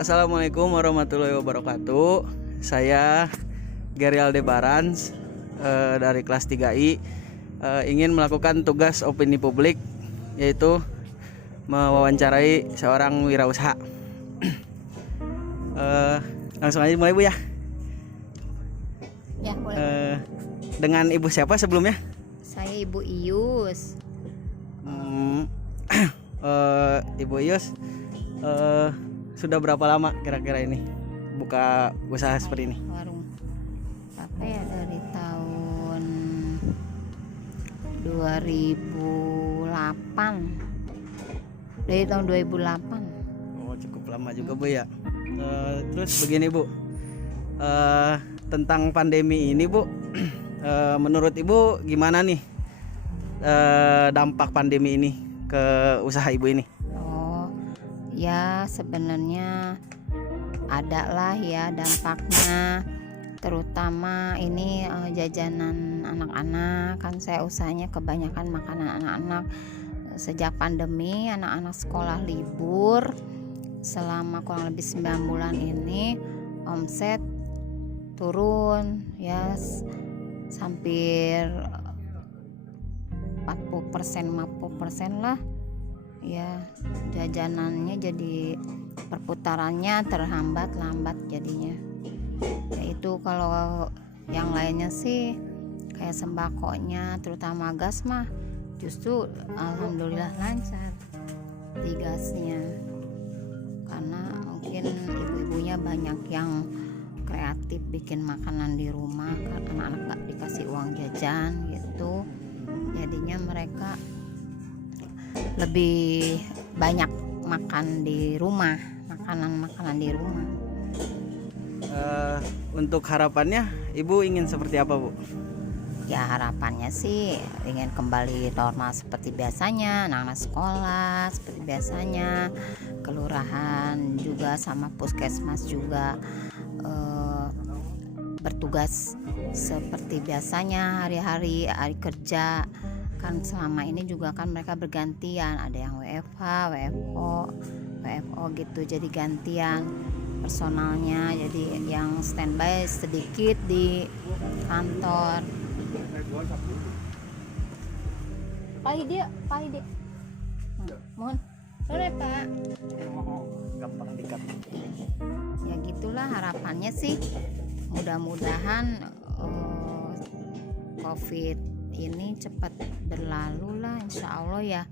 Assalamualaikum warahmatullahi wabarakatuh. Saya Gary Aldebaran dari kelas 3I ingin melakukan tugas opini publik, yaitu mewawancarai seorang wirausaha. Langsung aja mulai Bu ya. Ya, boleh. Dengan Ibu siapa sebelumnya? Saya Ibu Ius. Ibu Ius, sudah berapa lama kira-kira ini buka usaha seperti ini? Warung apa ya, dari tahun 2008. Dari tahun 2008. Oh, cukup lama juga Bu ya. Terus begini Bu, tentang pandemi ini Bu, menurut Ibu gimana nih dampak pandemi ini ke usaha Ibu ini? Oh, ya sebenarnya ada lah ya dampaknya, terutama ini jajanan anak-anak. Kan saya usahanya kebanyakan makanan anak-anak. Sejak pandemi anak-anak sekolah libur selama kurang lebih 9 bulan ini, omset turun ya hampir 40% 50% lah ya. Jajanannya jadi perputarannya lambat jadinya. Yaitu kalau yang lainnya sih kayak sembakonya, terutama gas mah justru alhamdulillah lancar di gasnya, karena mungkin ibu-ibunya banyak yang kreatif bikin makanan di rumah karena anak-anak gak dikasih uang jajan gitu. Jadinya mereka lebih banyak makan di rumah, makanan di rumah. Untuk harapannya Ibu ingin seperti apa Bu? Ya harapannya sih ingin kembali normal seperti biasanya, anak-anak sekolah seperti biasanya, kelurahan juga sama puskesmas juga bertugas seperti biasanya hari kerja. Kan selama ini juga kan mereka bergantian, ada yang WFH, WFO gitu, jadi gantian personalnya, jadi yang standby sedikit di kantor. Pak ide. Mohon. Boleh Pak. Gampang dikat. Ya gitulah harapannya sih. Mudah-mudahan COVID ini cepat berlalu lah, insya Allah ya.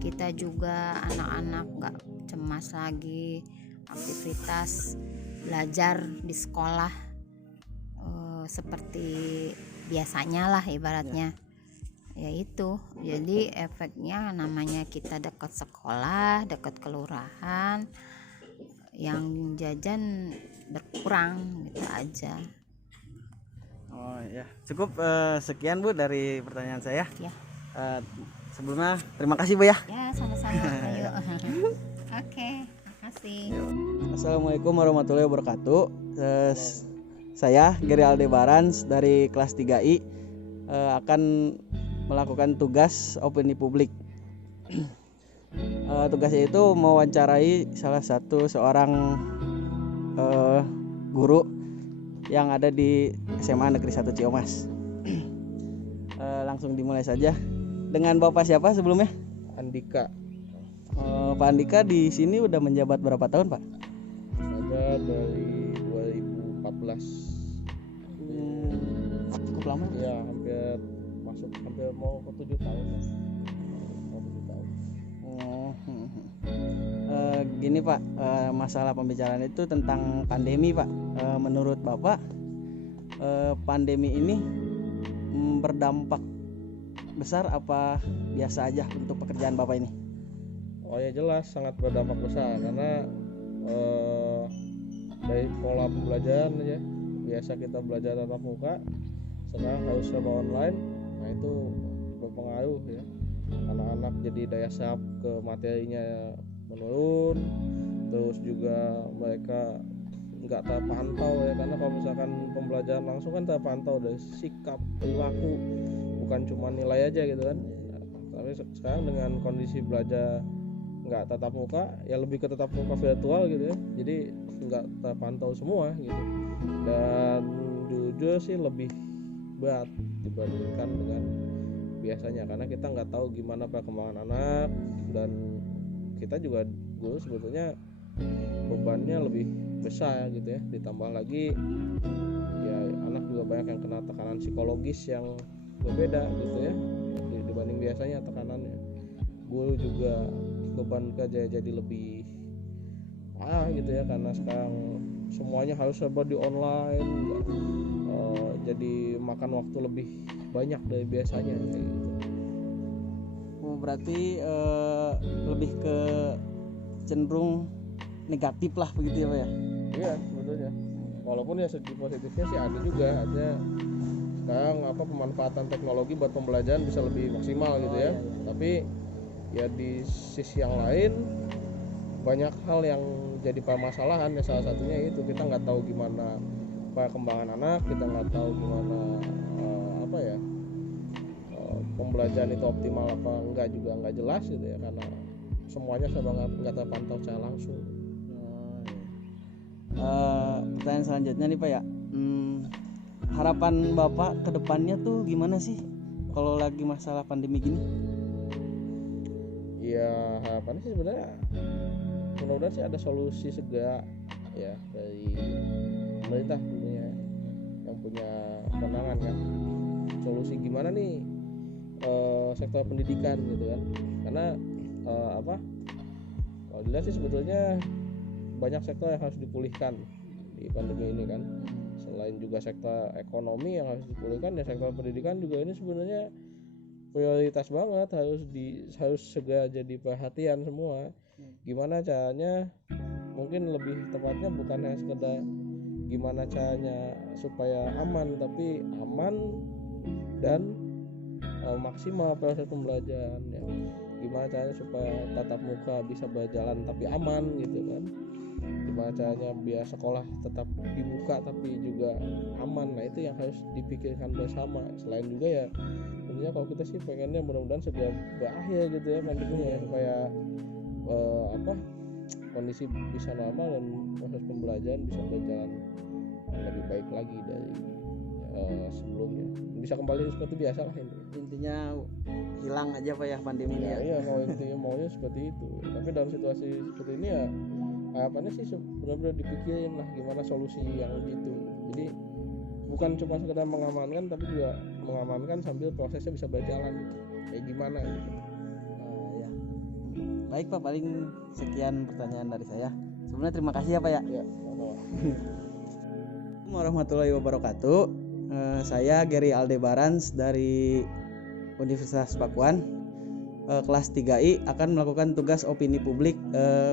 Kita juga anak-anak gak cemas lagi, aktivitas belajar di sekolah seperti biasanya lah ibaratnya. Ya itu, jadi efeknya namanya kita dekat sekolah, dekat kelurahan, yang jajan berkurang gitu aja. Oh ya, cukup sekian Bu dari pertanyaan saya. Ya. Sebelumnya terima kasih Bu ya. Ya sama-sama. Ayo. Oke, makasih. Assalamualaikum warahmatullahi wabarakatuh. Saya Gary Aldebaran dari kelas 3I akan melakukan tugas opini publik. Tugasnya itu mewawancarai salah satu seorang guru yang ada di SMA Negeri 1 Ciamas. Langsung dimulai saja. Dengan Bapak siapa sebelumnya? Andika. Pak Andika di sini udah menjabat berapa tahun Pak? Ada dari 2014. Cukup lama. Ya hampir mau ke 7 tahun. Gini Pak, masalah pembicaraan itu tentang pandemi Pak. Menurut Bapak, pandemi ini berdampak besar apa biasa aja untuk pekerjaan Bapak ini? Oh ya jelas sangat berdampak besar, karena dari pola pembelajaran ya, biasa kita belajar tatap muka, sekarang harus serba online. Nah itu berpengaruh ya, anak-anak jadi daya serap ke materinya menurun, terus juga mereka nggak terpantau ya, karena kalau misalkan pembelajaran langsung kan terpantau dari sikap, perilaku, bukan cuma nilai aja gitu kan. Tapi sekarang dengan kondisi belajar nggak tatap muka, ya lebih ke tatap muka virtual gitu ya, jadi nggak terpantau semua gitu. Dan jujur sih lebih berat dibandingkan dengan biasanya, karena kita nggak tahu gimana perkembangan anak, dan kita juga guru sebetulnya bebannya lebih besar gitu ya, ditambah lagi ya anak juga banyak yang kena tekanan psikologis yang berbeda gitu ya dibanding biasanya tekanannya. Guru juga beban kerja jadi lebih gitu ya, karena sekarang semuanya harus serba di online, jadi makan waktu lebih banyak dari biasanya kayak gitu. Berarti lebih ke cenderung negatif lah begitu ya Pak ya? Iya sebetulnya, walaupun ya segi positifnya sih ada juga, ada sekarang pemanfaatan teknologi buat pembelajaran bisa lebih maksimal gitu ya. Tapi ya di sisi yang lain banyak hal yang jadi permasalahan ya, salah satunya itu kita nggak tahu gimana perkembangan anak, kita nggak tahu gimana pembelajaran itu optimal apa enggak juga nggak jelas gitu ya, karena semuanya serba nggak terpantau secara langsung. Pertanyaan selanjutnya nih Pak ya, harapan Bapak ke depannya tuh gimana sih kalau lagi masalah pandemi gini? Ya harapannya sih sebenarnya mudah-mudahan sih ada solusi segera ya dari pemerintah tentunya yang punya kewenangan kan, solusi gimana nih sektor pendidikan gitu kan, karena kalau dilihat sih sebetulnya banyak sektor yang harus dipulihkan di pandemi ini kan. Selain juga sektor ekonomi yang harus dipulihkan, ya sektor pendidikan juga ini sebenarnya prioritas banget, harus segera jadi perhatian semua. Gimana caranya, mungkin lebih tepatnya bukan hanya sekedar gimana caranya supaya aman, tapi aman dan maksimal proses pembelajaran ya. Gimana caranya supaya tatap muka bisa berjalan tapi aman gitu kan, gimana caranya biar sekolah tetap dibuka tapi juga aman. Nah itu yang harus dipikirkan bersama. Selain juga ya tentunya kalau kita sih pengennya mudah-mudahan segera berakhir gitu ya pandeminya ya, supaya kondisi bisa normal dan proses pembelajaran bisa berjalan lebih baik lagi dari sebelumnya, bisa kembali seperti biasa lah intinya hilang aja Pak ya pandemi ini ya. Iya kalau intinya maunya seperti itu. Tapi dalam situasi seperti ini ya harapannya sih benar-benar dipikirin lah gimana solusi yang gitu. Jadi bukan cuma sekedar mengamankan, tapi juga mengamankan sambil prosesnya bisa berjalan gitu. Kayak gimana gitu. Ya. Baik Pak, paling sekian pertanyaan dari saya. Sebenarnya terima kasih ya Pak ya. Ya, Assalamualaikum warahmatullahi wabarakatuh. Saya Gary Aldebarans dari Universitas Pakuan, kelas 3I akan melakukan tugas opini publik,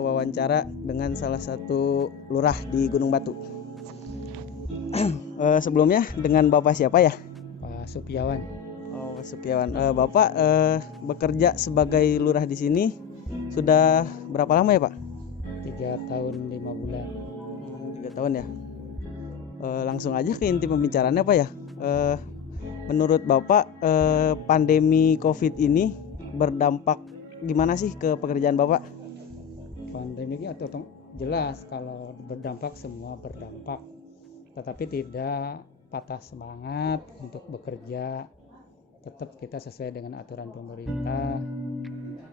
wawancara dengan salah satu lurah di Gunung Batu. Sebelumnya dengan Bapak siapa ya? Pak Supiawan. Oh, Pak Supiawan. Bapak bekerja sebagai lurah di sini sudah berapa lama ya Pak? 3 tahun 5 bulan. 3 tahun ya. Langsung aja ke inti pembicaraannya Pak ya. Menurut Bapak pandemi COVID ini berdampak gimana sih ke pekerjaan Bapak? Pandemi ini atau jelas kalau berdampak, semua berdampak, tetapi tidak patah semangat untuk bekerja. Tetap kita sesuai dengan aturan pemerintah,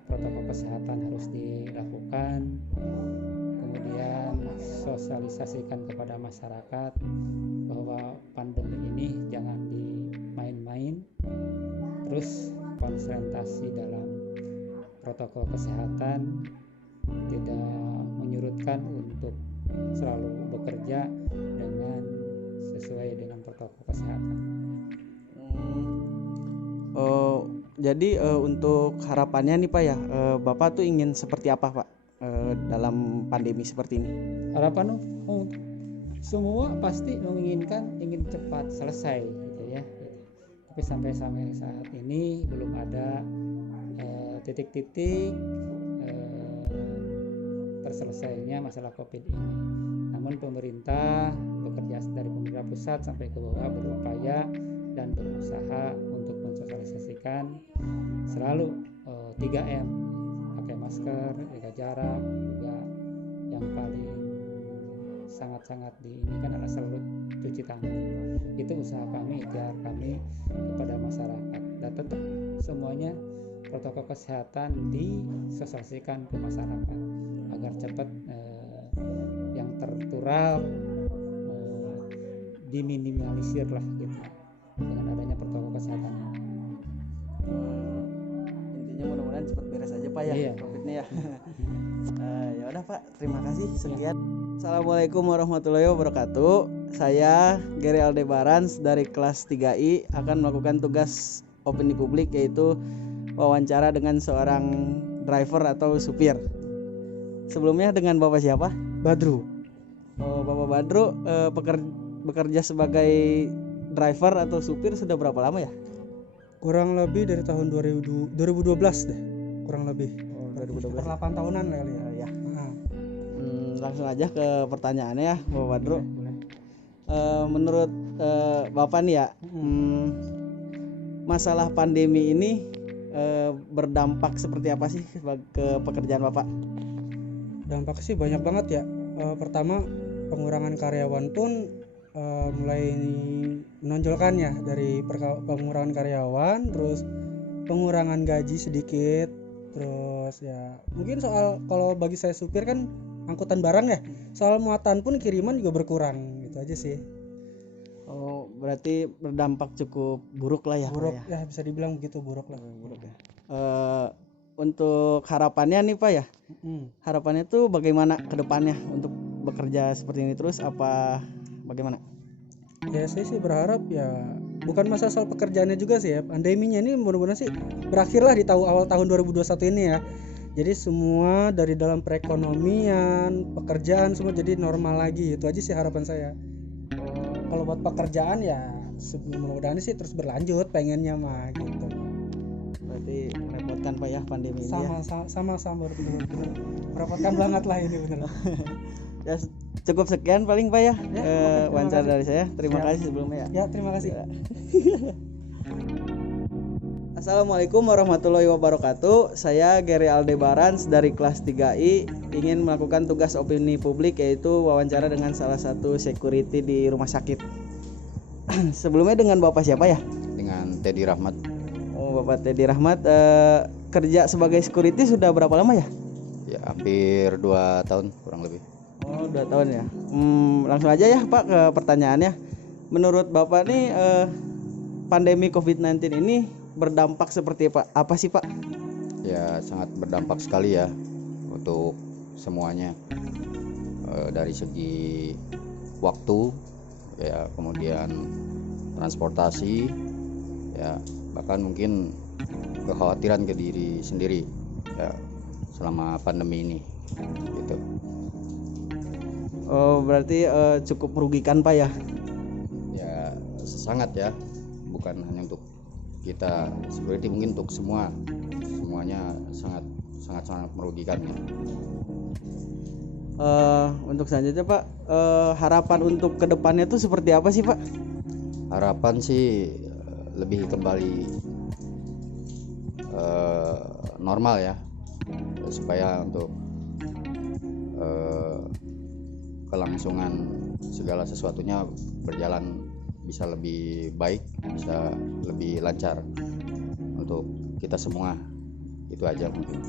protokol kesehatan harus dilakukan, kemudian sosialisasikan kepada masyarakat bahwa pandemi ini jangan dimain-main, terus konsentrasi dalam protokol kesehatan, tidak menyurutkan untuk selalu bekerja dengan sesuai dengan protokol kesehatan. Jadi untuk harapannya nih Pak ya, Bapak tuh ingin seperti apa Pak dalam pandemi seperti ini? Harapan semua pasti ingin cepat selesai gitu ya. Tapi sampai saat ini belum ada titik-titik terselesainya masalah COVID ini. Namun pemerintah bekerja dari pemerintah pusat sampai ke bawah berupaya dan berusaha untuk mensosialisasikan selalu 3M, pakai masker, jaga jarak, juga yang paling sangat-sangat di ini kan adalah selalu cuci tangan. Itu usaha kami, ikhtiar kami kepada masyarakat, dan tetap semuanya protokol kesehatan disosialisasikan ke masyarakat agar cepat yang tertular diminimalisir lah gitu dengan adanya protokol kesehatan. Intinya mudah-mudahan cepat beres aja Pak ya, Iya. COVID-nya ya. Ya udah Pak, terima kasih, sekian. Assalamualaikum warahmatullahi wabarakatuh. Saya Gary Aldebarans dari kelas 3I akan melakukan tugas opini publik, yaitu wawancara dengan seorang driver atau supir. Sebelumnya dengan Bapak siapa? Badru, Oh, Bapak Badru bekerja sebagai driver atau supir sudah berapa lama ya? kurang lebih dari tahun 2012 deh, kurang lebih. Oh, 2012. 8 tahunan kali ya. Ya. Nah, Langsung aja ke pertanyaannya ya, Bapak Badru. Boleh. Menurut Bapak nih ya, masalah pandemi ini berdampak seperti apa sih ke pekerjaan Bapak? dampak sih banyak banget ya. Pertama, pengurangan karyawan pun mulai menonjolkannya, dari pengurangan karyawan, terus pengurangan gaji sedikit, terus ya mungkin soal, kalau bagi saya supir kan angkutan barang ya, soal muatan pun kiriman juga berkurang, gitu aja sih. Oh, berarti berdampak cukup buruk lah ya, Pak Buruk ya? ya, bisa dibilang begitu, buruk lah. Buruk ya. Untuk harapannya nih Pak ya, harapannya tuh bagaimana ke depannya untuk bekerja seperti ini terus, apa bagaimana? Ya saya sih berharap ya bukan masalah soal pekerjaannya juga sih ya, pandeminya ini mudah-mudahan sih berakhirlah di awal tahun 2021 ini ya. Jadi semua dari dalam perekonomian, pekerjaan semua jadi normal lagi, itu aja sih harapan saya. Kalau buat pekerjaan ya mudah-mudahan sih terus berlanjut, pengennya mah gitu. Berarti merepotkan Pak ya pandemi ini ya? Sama bener merepotkan banget lah ini, bener. Ya, cukup sekian paling Pak ya, Ya, oke, terima wawancara kasih. dari saya. Terima Siap. kasih sebelumnya ya. Ya, terima kasih. Assalamualaikum warahmatullahi wabarakatuh. Saya Gary Aldebarans dari kelas 3I ingin melakukan tugas opini publik, yaitu wawancara dengan salah satu security di rumah sakit. Sebelumnya dengan Bapak siapa ya? Dengan Teddy Rahmat. Oh, Bapak Teddy Rahmat, kerja sebagai security sudah berapa lama ya? Ya hampir 2 tahun kurang lebih. Oh, 2 tahun ya. Langsung aja ya Pak ke pertanyaannya. Menurut Bapak nih, pandemi COVID-19 ini berdampak seperti apa sih Pak? Ya sangat berdampak sekali ya untuk semuanya. Dari segi waktu, ya kemudian transportasi, ya bahkan mungkin kekhawatiran ke diri sendiri ya selama pandemi ini gitu. Oh, berarti cukup merugikan Pak ya? Ya sangat ya, bukan hanya untuk kita security, mungkin untuk semuanya sangat merugikan ya. Untuk selanjutnya Pak, harapan untuk kedepannya tuh seperti apa sih Pak? Harapan sih lebih kembali normal ya, supaya untuk kelangsungan segala sesuatunya berjalan bisa lebih baik, bisa lebih lancar untuk kita semua. Itu aja mungkin.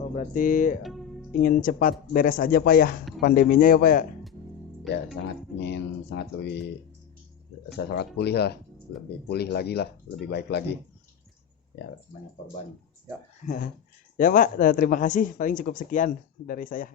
Oh, berarti ingin cepat beres aja Pak ya pandeminya ya Pak ya? Ya sangat pulih lah, lebih pulih lagi lah, lebih baik lagi. Ya banyak korban. Ya Pak, terima kasih, paling cukup sekian dari saya.